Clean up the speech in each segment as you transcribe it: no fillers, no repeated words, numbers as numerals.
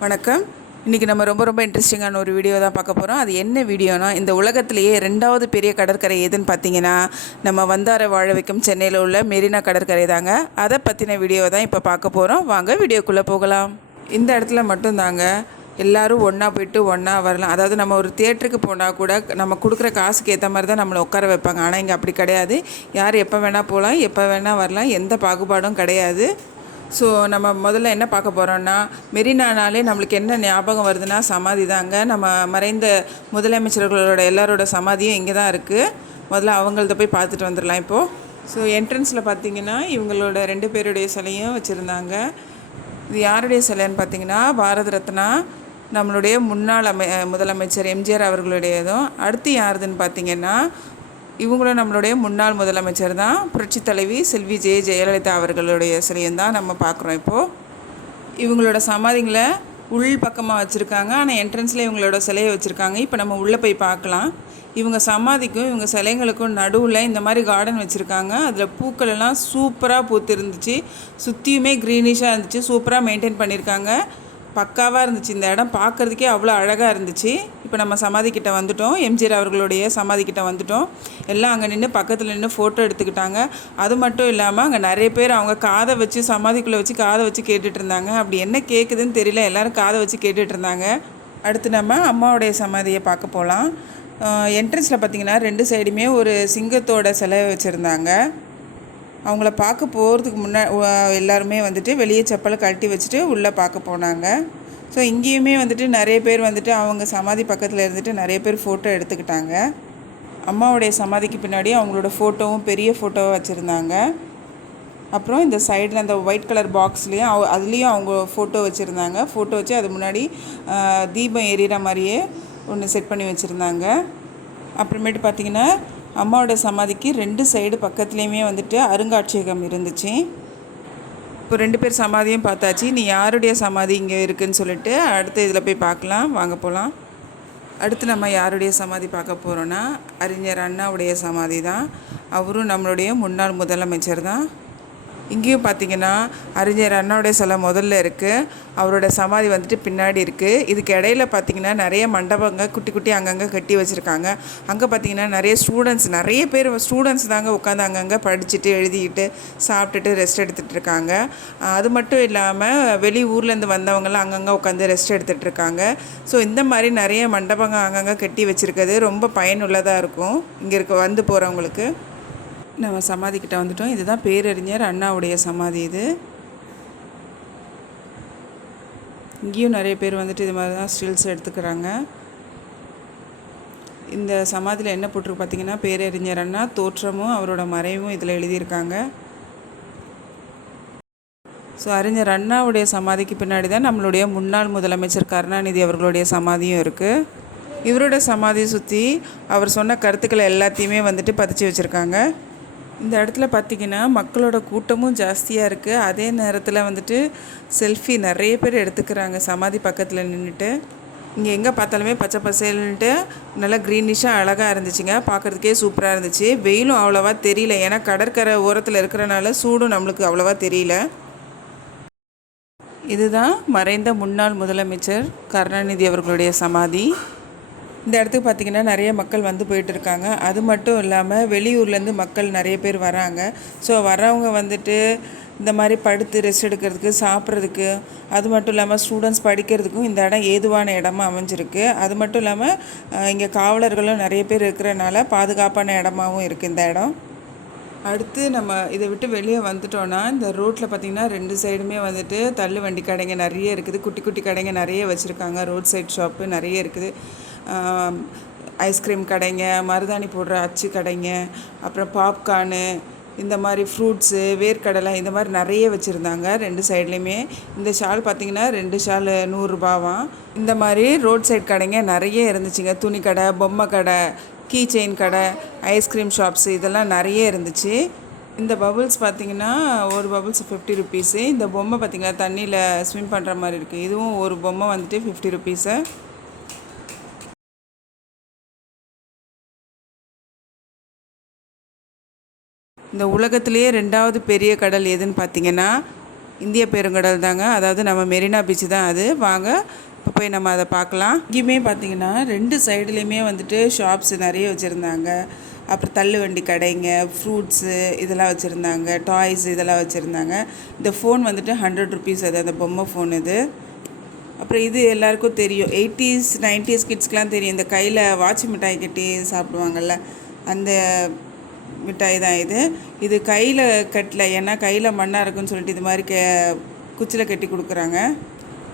வணக்கம். இன்றைக்கி நம்ம ரொம்ப இன்ட்ரெஸ்டிங்கான ஒரு வீடியோ தான் பார்க்க போகிறோம். அது என்ன வீடியோனா, இந்த உலகத்திலேயே 2வது பெரிய கடற்கரை எதுன்னு பார்த்தீங்கன்னா, நம்ம வந்தாரை வாழ வைக்கும் சென்னையில் உள்ள மெரினா கடற்கரை தாங்க. அதை பற்றின வீடியோ தான் இப்போ பார்க்க போகிறோம். வாங்க வீடியோக்குள்ளே போகலாம். இந்த இடத்துல மட்டும்தாங்க எல்லோரும் ஒன்றா போய்ட்டு ஒன்றா வரலாம். அதாவது நம்ம ஒரு தியேட்டருக்கு போனால் கூட நம்ம கொடுக்குற காசுக்கு ஏற்ற மாதிரி தான் நம்மளை உட்கார வைப்பாங்க. ஆனால் இங்கே அப்படி கிடையாது. யார் எப்போ வேணால் போகலாம், எப்போ வேணால் வரலாம். எந்த பாகுபாடும் கிடையாது. ஸோ நம்ம முதல்ல என்ன பார்க்க போகிறோன்னா, மெரினானாலே நம்மளுக்கு என்ன ஞாபகம் வருதுன்னா சமாதி தாங்க. நம்ம மறைந்த முதலமைச்சர்களோட எல்லாரோட சமாதியும் இங்கே தான் இருக்குது. முதல்ல அவங்கள்ட்ட போய் பார்த்துட்டு வந்துடலாம் இப்போது. ஸோ என்ட்ரன்ஸில் பார்த்திங்கன்னா இவங்களோட 2 பேருடைய சிலையும் வச்சுருந்தாங்க. இது யாருடைய சிலைன்னு பார்த்திங்கன்னா, பாரத ரத்னா நம்மளுடைய முன்னாள் முதலமைச்சர் எம்ஜிஆர் அவர்களுடையதும். அடுத்து யாருதுன்னு பார்த்திங்கன்னா, இவங்களும் நம்மளுடைய முன்னாள் முதலமைச்சர் தான், புரட்சி தலைவி செல்வி ஜெயலலிதா அவர்களுடைய சிலையும் தான் நம்ம பார்க்குறோம் இப்போது. இவங்களோட சமாதிங்களை உள் பக்கமாக வச்சுருக்காங்க. ஆனால் என்ட்ரன்ஸில் இவங்களோட சிலையை வச்சுருக்காங்க. இப்போ நம்ம உள்ளே போய் பார்க்கலாம். இவங்க சமாதிக்கும் இவங்க சிலைங்களுக்கும் நடுவில் இந்த மாதிரி கார்டன் வச்சுருக்காங்க. அதில் பூக்கள் எல்லாம் சூப்பராக பூத்து இருந்துச்சு. சுற்றியுமே க்ரீனிஷாக இருந்துச்சு. சூப்பராக மெயின்டைன் பண்ணியிருக்காங்க. பக்காவாக இருந்துச்சு. இந்த இடம் பார்க்குறதுக்கே அவ்வளோ அழகாக இருந்துச்சு. இப்போ நம்ம சமாதிக்கிட்ட வந்துட்டோம். எம்ஜிஆர் அவர்களுடைய சமாதிக்கிட்ட வந்துட்டோம். எல்லாம் அங்கே நின்று பக்கத்தில் நின்று ஃபோட்டோ எடுத்துக்கிட்டாங்க. அது மட்டும் இல்லாமல் அங்கே நிறைய பேர் அவங்க காதை வச்சு சமாதிக்குள்ளே வச்சு காதை வச்சு கேட்டுட்டு இருந்தாங்க. அப்படி என்ன கேட்குதுன்னு தெரியல, எல்லோரும் காதை வச்சு கேட்டுட்டு இருந்தாங்க. அடுத்து நம்ம அம்மாவுடைய சமாதியை பார்க்க போகலாம். என்ட்ரன்ஸில் பார்த்திங்கன்னா 2 சைடுமே ஒரு சிங்கத்தோட சிலை வச்சுருந்தாங்க. அவங்கள பார்க்க போகிறதுக்கு எல்லாருமே வந்துட்டு வெளியே செப்பலை கழட்டி வச்சுட்டு உள்ளே பார்க்க போனாங்க. ஸோ இங்கேயுமே வந்துட்டு நிறைய பேர் வந்துட்டு அவங்க சமாதி பக்கத்தில் இருந்துட்டு நிறைய பேர் ஃபோட்டோ எடுத்துக்கிட்டாங்க. அம்மாவுடைய சமாதிக்கு பின்னாடி அவங்களோட ஃபோட்டோவும் பெரிய ஃபோட்டோவும் வச்சுருந்தாங்க. அப்புறம் இந்த சைடில் அந்த ஒயிட் கலர் பாக்ஸ்லேயும் அதுலேயும் அவங்க ஃபோட்டோ வச்சுருந்தாங்க. ஃபோட்டோ வச்சு அது முன்னாடி தீபம் எரியிற மாதிரியே ஒன்று செட் பண்ணி வச்சுருந்தாங்க. அப்புறமேட்டு பார்த்திங்கன்னா அம்மாவோட சமாதிக்கு 2 சைடு பக்கத்துலேயுமே வந்துட்டு அருங்காட்சியகம் இருந்துச்சு. இப்போ 2 பேர் சமாதியும் பார்த்தாச்சு. நீ யாருடைய சமாதி இங்கே இருக்குதுன்னு சொல்லிட்டு அடுத்து இதில் போய் பார்க்கலாம். வாங்க போகலாம். அடுத்து நம்ம யாருடைய சமாதி பார்க்க போகிறோன்னா, அறிஞர் அண்ணாவுடைய சமாதி தான். அவரும் நம்மளுடைய முன்னாள் முதலமைச்சர் தான். இங்கேயும் பார்த்திங்கன்னா அறிஞர் அண்ணாவுடைய சிலை முதல்ல இருக்குது. அவரோட சமாதி வந்துட்டு பின்னாடி இருக்குது. இதுக்கு இடையில பார்த்திங்கன்னா நிறைய மண்டபங்க குட்டி அங்கங்கே கட்டி வச்சுருக்காங்க. அங்கே பார்த்திங்கன்னா நிறைய பேர் ஸ்டூடெண்ட்ஸ் தாங்க உட்காந்து அங்கங்கே படிச்சுட்டு எழுதிக்கிட்டு சாப்பிட்டுட்டு ரெஸ்ட் எடுத்துகிட்டு இருக்காங்க. அது மட்டும் இல்லாமல் வெளி ஊர்லேருந்து வந்தவங்களாம் அங்கங்கே உட்காந்து ரெஸ்ட் எடுத்துகிட்டு இருக்காங்க. ஸோ இந்த மாதிரி நிறைய மண்டபங்க அங்கங்கே கட்டி வச்சுருக்கிறது ரொம்ப பயனுள்ளதாக இருக்கும் இங்கே வந்து போகிறவங்களுக்கு. நம்ம சமாதிக்கிட்ட வந்துட்டோம். இதுதான் பேரறிஞர் அண்ணாவுடைய சமாதி. இது இங்கேயும் நிறைய பேர் வந்துட்டு இது மாதிரி தான் ஸ்டில்ஸ் எடுத்துக்கிறாங்க. இந்த சமாதியில் என்ன போட்டிருக்கு பார்த்திங்கன்னா, பேரறிஞர் அண்ணா தோற்றமும் அவரோட மறைவும் இதில் எழுதியிருக்காங்க. ஸோ அறிஞர் அண்ணாவுடைய சமாதிக்கு பின்னாடி தான் நம்மளுடைய முன்னாள் முதலமைச்சர் கருணாநிதி அவர்களுடைய சமாதியும் இருக்குது. இவரோட சமாதியை சுற்றி அவர் சொன்ன கருத்துக்களை எல்லாத்தையுமே வந்துட்டு பதிச்சு வச்சுருக்காங்க. இந்த இடத்துல பார்த்திங்கன்னா மக்களோட கூட்டமும் ஜாஸ்தியாக இருக்குது. அதே நேரத்தில் வந்துட்டு செல்ஃபி நிறைய பேர் எடுத்துக்கிறாங்க சமாதி பக்கத்தில் நின்றுட்டு. இங்கே எங்கே பார்த்தாலுமே பச்சை பசேல்ன்ட்டு நல்லா க்ரீனிஷாக அழகாக இருந்துச்சுங்க. பார்க்குறதுக்கே சூப்பராக இருந்துச்சு. வெயிலும் அவ்வளோவா தெரியல, ஏன்னா கடற்கரை ஓரத்தில் இருக்கிறனால சூடும் நம்மளுக்கு அவ்வளோவா தெரியல. இதுதான் மறைந்த முன்னாள் முதலமைச்சர் கருணாநிதி அவர்களுடைய சமாதி. இந்த இடத்துக்கு பார்த்திங்கன்னா நிறைய மக்கள் வந்து போயிட்டுருக்காங்க. அது மட்டும் இல்லாமல் வெளியூர்லேருந்து மக்கள் நிறைய பேர் வராங்க. ஸோ வரவங்க வந்துட்டு இந்த மாதிரி படுத்து ரெஸ்ட் எடுக்கிறதுக்கு, சாப்பிட்றதுக்கு, அது மட்டும் இல்லாமல் ஸ்டூடெண்ட்ஸ் படிக்கிறதுக்கும் இந்த இடம் ஏதுவான இடமா அமைஞ்சிருக்கு. அது மட்டும் இல்லாமல் இங்கே காவலர்களும் நிறைய பேர் இருக்கிறனால பாதுகாப்பான இடமாவும் இருக்குது இந்த இடம். அடுத்து நம்ம இதை விட்டு வெளியே வந்துட்டோன்னா, இந்த ரோட்டில் பார்த்திங்கன்னா 2 சைடுமே வந்துட்டு தள்ளு வண்டி கடைங்க நிறைய இருக்குது. குட்டி கடைங்க நிறைய வச்சுருக்காங்க. ரோட் சைட் ஷாப்பு நிறைய இருக்குது. ஐஸ்கிரீம் கடைங்க, மருதாணி போடுற அச்சு கடைங்க, அப்புறம் பாப்கார்னு, இந்த மாதிரி ஃப்ரூட்ஸு, வேர்க்கடலை, இந்த மாதிரி நிறைய வச்சுருந்தாங்க 2 சைட்லேயுமே. இந்த ஷால் பார்த்திங்கன்னா 2 ஷால் 100 ரூபாவாம். இந்த மாதிரி ரோட் சைட் கடைங்க நிறைய இருந்துச்சுங்க. துணி கடை, பொம்மை கடை, கீ செயின் கடை, ஐஸ்கிரீம் ஷாப்ஸு, இதெல்லாம் நிறைய இருந்துச்சு. இந்த பபுள்ஸ் பார்த்திங்கன்னா ஒரு பபுள்ஸ் 50 ருபீஸு. இந்த பொம்மை பார்த்திங்கன்னா தண்ணியில் ஸ்விம் பண்ணுற மாதிரி இருக்குது. இதுவும் ஒரு பொம்மை வந்துட்டு 50 ருபீஸு. இந்த உலகத்திலேயே 2வது பெரிய கடல் எதுன்னு பார்த்திங்கன்னா இந்திய பெருங்கடல் தாங்க, அதாவது நம்ம மெரினா பீச் தான் அது. வாங்க இப்போ போய் நம்ம அதை பார்க்கலாம். இங்கேயுமே பார்த்தீங்கன்னா 2 சைடுலேயுமே வந்துட்டு ஷாப்ஸ் நிறைய வச்சுருந்தாங்க. அப்புறம் தள்ளு வண்டி கடைங்க, ஃப்ரூட்ஸு இதெல்லாம் வச்சுருந்தாங்க, டாய்ஸ் இதெல்லாம் வச்சுருந்தாங்க. இந்த ஃபோன் வந்துட்டு 100 ருபீஸ், அது அந்த பொம்மை ஃபோன் இது. அப்புறம் இது எல்லாருக்கும் தெரியும், 80s 90s கிட்ஸ்க்கெலாம் தெரியும், இந்த கையில் வாட்ச் மிட்டாய் கட்டி சாப்பிடுவாங்கள்ல, அந்த மிட்டாய் தான் இது. இது கையில் கட்டல, ஏன்னா கையில் மண்ணாக இருக்குன்னு சொல்லிட்டு இது மாதிரி குச்சியில் கட்டி கொடுக்குறாங்க.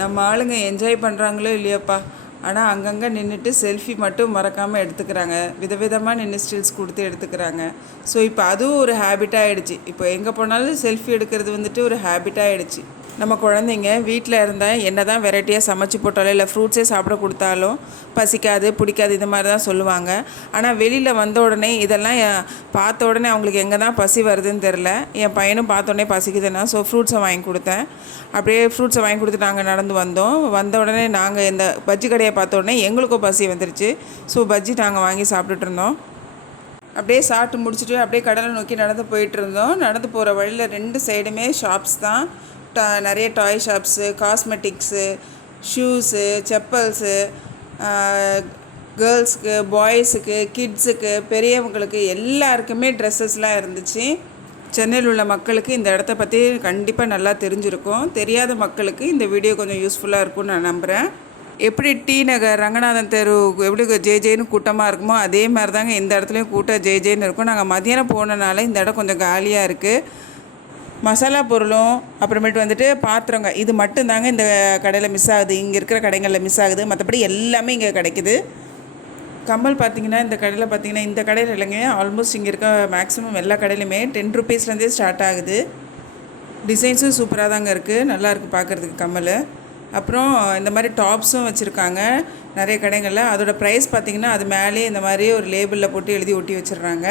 நம்ம ஆளுங்க என்ஜாய் பண்ணுறாங்களோ இல்லையாப்பா, ஆனால் அங்கங்கே நின்றுட்டு செல்ஃபி மட்டும் மறக்காமல் எடுத்துக்கிறாங்க. விதவிதமாக நின்று ஸ்டில்ஸ் கொடுத்து எடுத்துக்கிறாங்க. ஸோ இப்போ அதுவும் ஒரு ஹேபிட்டாக ஆகிடுச்சு. இப்போ எங்கே போனாலும் செல்ஃபி எடுக்கிறது வந்துட்டு ஒரு ஹேபிட்டாக ஆகிடுச்சு. நம்ம குழந்தைங்க வீட்டில் இருந்தால் என்ன தான் வெரைட்டியாக சமைச்சு போட்டாலும் இல்லை ஃப்ரூட்ஸே சாப்பிட கொடுத்தாலும் பசிக்காது, பிடிக்காது, இது மாதிரி தான் சொல்லுவாங்க. ஆனால் வெளியில் வந்த உடனே இதெல்லாம் பார்த்த உடனே அவங்களுக்கு எங்கே தான் பசி வருதுன்னு தெரில. என் பையனும் பார்த்த உடனே பசிக்குதுன்னா ஸோ ஃப்ரூட்ஸை வாங்கி கொடுத்தேன். அப்படியே ஃப்ரூட்ஸை வாங்கி கொடுத்து நாங்கள் நடந்து வந்தோம். வந்த உடனே நாங்கள் இந்த பஜ்ஜி கடையை பார்த்த உடனே எங்களுக்கும் பசி வந்துருச்சு. ஸோ பஜ்ஜி நாங்கள் வாங்கி சாப்பிட்டுட்டு இருந்தோம். அப்படியே சாப்பிட்டு முடிச்சுட்டு அப்படியே கடலை நோக்கி நடந்து போயிட்டு இருந்தோம். நடந்து போகிற வழியில் 2 சைடுமே ஷாப்ஸ் தான். நிறைய டாய் ஷாப்ஸு, காஸ்மெட்டிக்ஸு, ஷூஸு, செப்பல்ஸு, கேர்ள்ஸுக்கு, பாய்ஸுக்கு, கிட்ஸுக்கு, பெரியவங்களுக்கு எல்லாருக்குமே ட்ரெஸ்ஸஸ்லாம் இருந்துச்சு. சென்னையில் உள்ள மக்களுக்கு இந்த இடத்த பற்றி கண்டிப்பாக நல்லா தெரிஞ்சிருக்கும். தெரியாத மக்களுக்கு இந்த வீடியோ கொஞ்சம் யூஸ்ஃபுல்லாக இருக்கும்னு நான் நம்புகிறேன். எப்படி டி நகர் ரங்கநாதன் தெரு எப்படி ஜேஜேன்னு கூட்டமாக இருக்குமோ அதே மாதிரி தாங்க இந்த இடத்துலையும் கூட்டம் ஜேஜேன்னு இருக்கும். நாங்கள் மதியானம் போனனால இந்த இடம் கொஞ்சம் காலியாக இருக்குது. மசாலா பொருளும் அப்புறமேட்டு வந்துட்டு பாத்திரங்க இது மட்டும்தாங்க இந்த கடையில் மிஸ் ஆகுது, இங்கே இருக்கிற கடைகளில் மிஸ் ஆகுது. மற்றபடி எல்லாமே இங்கே கிடைக்குது. கம்மல் பார்த்திங்கன்னா இந்த கடையில் பார்த்திங்கன்னா இந்த கடையில் இல்லைங்க, ஆல்மோஸ்ட் இங்கே இருக்க மேக்ஸிமம் எல்லா கடையிலுமே 10 ருபீஸ்லேருந்தே ஸ்டார்ட் ஆகுது. டிசைன்ஸும் சூப்பராக தாங்க இருக்குது, நல்லாயிருக்கு பார்க்குறதுக்கு கம்மல். அப்புறம் இந்த மாதிரி டாப்ஸும் வச்சுருக்காங்க நிறைய கடைகளில். அதோடய ப்ரைஸ் பார்த்திங்கன்னா அது மேலே இந்த மாதிரி ஒரு லேபிளில் போட்டு எழுதி ஒட்டி வச்சிடுறாங்க.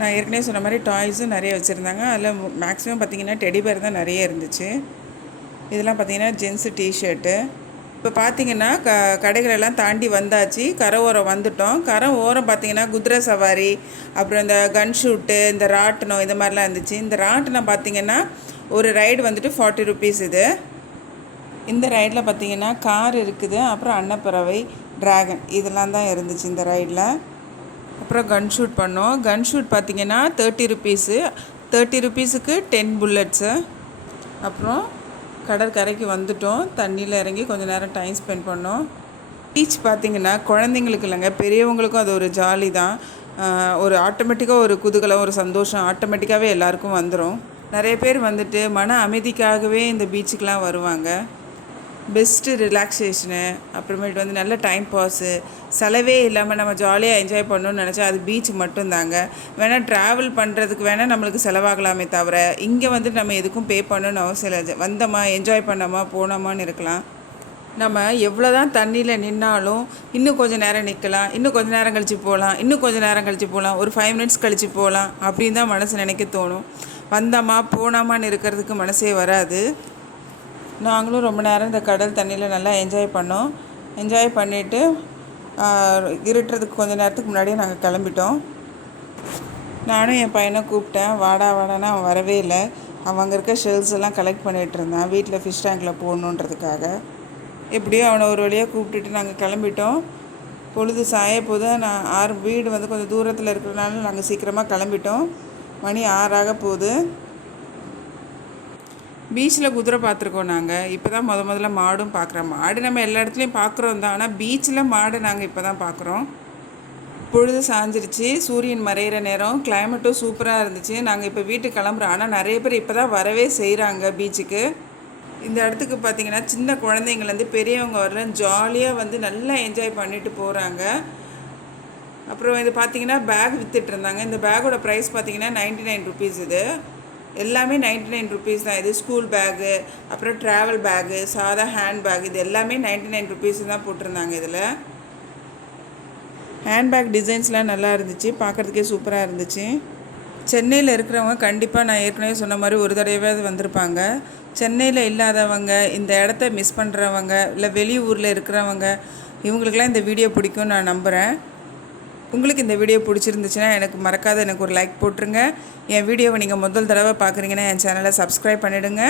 நான் ஏற்கனவே சொன்ன மாதிரி டாய்ஸும் நிறைய வச்சுருந்தாங்க. அதில் மேக்ஸிமம் பார்த்திங்கன்னா டெடிபேர் தான் நிறைய இருந்துச்சு. இதெல்லாம் பார்த்திங்கன்னா ஜென்ஸு டிஷர்ட்டு. இப்போ பார்த்திங்கன்னா கடைகளெல்லாம் தாண்டி வந்தாச்சு, கரை ஓரம் வந்துட்டோம். கரை ஓரம் பார்த்திங்கன்னா குதிரை சவாரி, அப்புறம் இந்த கன் ஷூட்டு, இந்த ராட்டினம் இது மாதிரிலாம் இருந்துச்சு. இந்த ராட்டினம் பார்த்திங்கன்னா ஒரு ரைடு வந்துட்டு 40 ருபீஸ் இது. இந்த ரைடில் பார்த்திங்கன்னா கார் இருக்குது, அப்புறம் அன்னப்பறவை, ட்ராகன் இதெல்லாம் தான் இருந்துச்சு இந்த ரைடில். அப்புறம் கன் ஷூட் பண்ணோம். கன் ஷூட் பார்த்திங்கன்னா 30 ருபீஸு. 30 ருபீஸுக்கு 10 புல்லட்ஸு. அப்புறம் கடற்கரைக்கு வந்துட்டோம். தண்ணியில் இறங்கி கொஞ்சம் நேரம் டைம் ஸ்பெண்ட் பண்ணோம். பீச் பார்த்திங்கன்னா குழந்தைங்களுக்கு இல்லைங்க, பெரியவங்களுக்கும் அது ஒரு ஜாலி தான். ஒரு ஆட்டோமேட்டிக்காக ஒரு குதூகலம், ஒரு சந்தோஷம் ஆட்டோமேட்டிக்காகவே எல்லாருக்கும் வந்துடும். நிறைய பேர் வந்துட்டு மன அமைதிக்காகவே இந்த பீச்சுக்கெலாம் வருவாங்க. பெஸ்ட்டு ரிலாக்ஸேஷனு, அப்புறமேட்டு வந்து நல்ல டைம் பாஸு, செலவே இல்லாமல் நம்ம ஜாலியாக என்ஜாய் பண்ணணும்னு நினச்சா அது பீச் மட்டும்தாங்க. வேணால் ட்ராவல் பண்ணுறதுக்கு வேணால் நம்மளுக்கு செலவாகலாமே தவிர இங்கே வந்து நம்ம எதுக்கும் பே பண்ணணும்னு அவசியம் இல்லை. வந்தோமா என்ஜாய் பண்ணோமா போனோமான்னு இருக்கலாம். நம்ம எவ்வளோ தான் தண்ணியில் நின்னாலும் இன்னும் கொஞ்சம் நேரம் நிற்கலாம், இன்னும் கொஞ்சம் நேரம் கழித்து போகலாம், இன்னும் கொஞ்சம் நேரம் கழித்து போகலாம், ஒரு 5 மினிட்ஸ் கழித்து போகலாம் அப்படின்னு தான் மனசு நினைக்க தோணும். வந்தோமா போனாமான்னு இருக்கிறதுக்கு மனசே வராது. நாங்களும் ரொம்ப நேரம் இந்த கடல் தண்ணியில் நல்லா என்ஜாய் பண்ணோம். என்ஜாய் பண்ணிவிட்டு இருட்டுறதுக்கு கொஞ்சம் நேரத்துக்கு முன்னாடியே நாங்கள் கிளம்பிட்டோம். நானும் என் பையனை கூப்பிட்டேன், வாடா வாடானா அவன் வரவே இல்லை. அவங்க இருக்க ஷெல்ஸ் எல்லாம் கலெக்ட் பண்ணிகிட்டு இருந்தான் வீட்டில் ஃபிஷ் டேங்கில் போடணுன்றதுக்காக. எப்படியோ அவனை ஒரு வழியாக கூப்பிட்டுட்டு நாங்கள் கிளம்பிட்டோம். பொழுது சாய போது நான் வீடு வந்து கொஞ்சம் தூரத்தில் இருக்கிறதுனால நாங்கள் சீக்கிரமாக கிளம்பிட்டோம். மணி 6 போகுது. பீச்சில் குதிரை பார்த்துருக்கோம் நாங்கள். இப்போ தான் முதல்ல மாடும் பார்க்குறோம். மாடு நம்ம எல்லா இடத்துலையும் பார்க்குறோம் தான், ஆனால் பீச்சில் மாடு நாங்கள் இப்போ தான் பார்க்குறோம். பொழுது சாஞ்சிருச்சு, சூரியன் மறையிற நேரம், கிளைமேட்டும் சூப்பராக இருந்துச்சு. நாங்கள் இப்போ வீட்டுக்கு கிளம்புறோம். ஆனால் நிறைய பேர் இப்போ தான் வரவே செய்கிறாங்க பீச்சுக்கு. இந்த இடத்துக்கு பார்த்திங்கன்னா சின்ன குழந்தைங்கள்லேருந்து பெரியவங்க வரலாம் ஜாலியாக வந்து நல்லா என்ஜாய் பண்ணிட்டு போகிறாங்க. அப்புறம் இது பார்த்திங்கன்னா பேக் விற்றுட்டு இருந்தாங்க. இந்த பேக்கோட ப்ரைஸ் பார்த்திங்கன்னா 99 ருபீஸ். இது எல்லாமே 99 ருபீஸ் தான். இது ஸ்கூல் பேகு, அப்புறம் ட்ராவல் பேகு, சாதா ஹேண்ட் பேக், இது எல்லாமே 99 ருபீஸ் தான் போட்டிருந்தாங்க. இதில் ஹேண்ட்பேக் டிசைன்ஸ்லாம் நல்லா இருந்துச்சு, பார்க்குறதுக்கே சூப்பராக இருந்துச்சு. சென்னையில் இருக்கிறவங்க கண்டிப்பாக நான் ஏற்கனவே சொன்ன மாதிரி ஒரு தடவையாவது வந்திருப்பாங்க. சென்னையில் இல்லாதவங்க, இந்த இடத்த மிஸ் பண்ணுறவங்க, இல்லை வெளியூரில் இருக்கிறவங்க, இவங்களுக்கெல்லாம் இந்த வீடியோ பிடிக்கும்னு நான் நம்புகிறேன். உங்களுக்கு இந்த வீடியோ பிடிச்சிருந்துச்சுன்னா எனக்கு ஒரு லைக் போட்டுருங்க. என் வீடியோவை நீங்கள் முதல் தடவை பார்க்குறீங்கன்னா என் சேனலை சப்ஸ்கிரைப் பண்ணிவிடுங்க.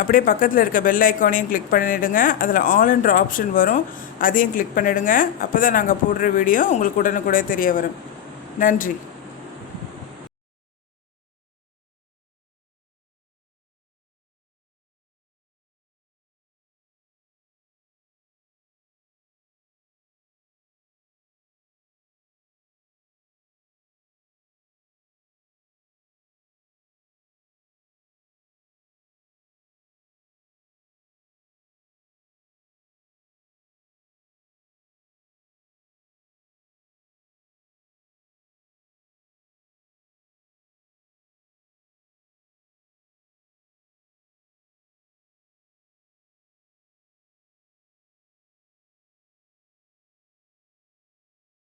அப்படியே பக்கத்தில் இருக்க பெல் ஐக்கானையும் கிளிக் பண்ணிவிடுங்க. அதில் ஆல்ன்ற ஆப்ஷன் வரும், அதையும் கிளிக் பண்ணிவிடுங்க. அப்போ தான் நாங்கள் போடுற வீடியோ உங்களுக்கு உடனுக்குடைய தெரிய வரும். நன்றி.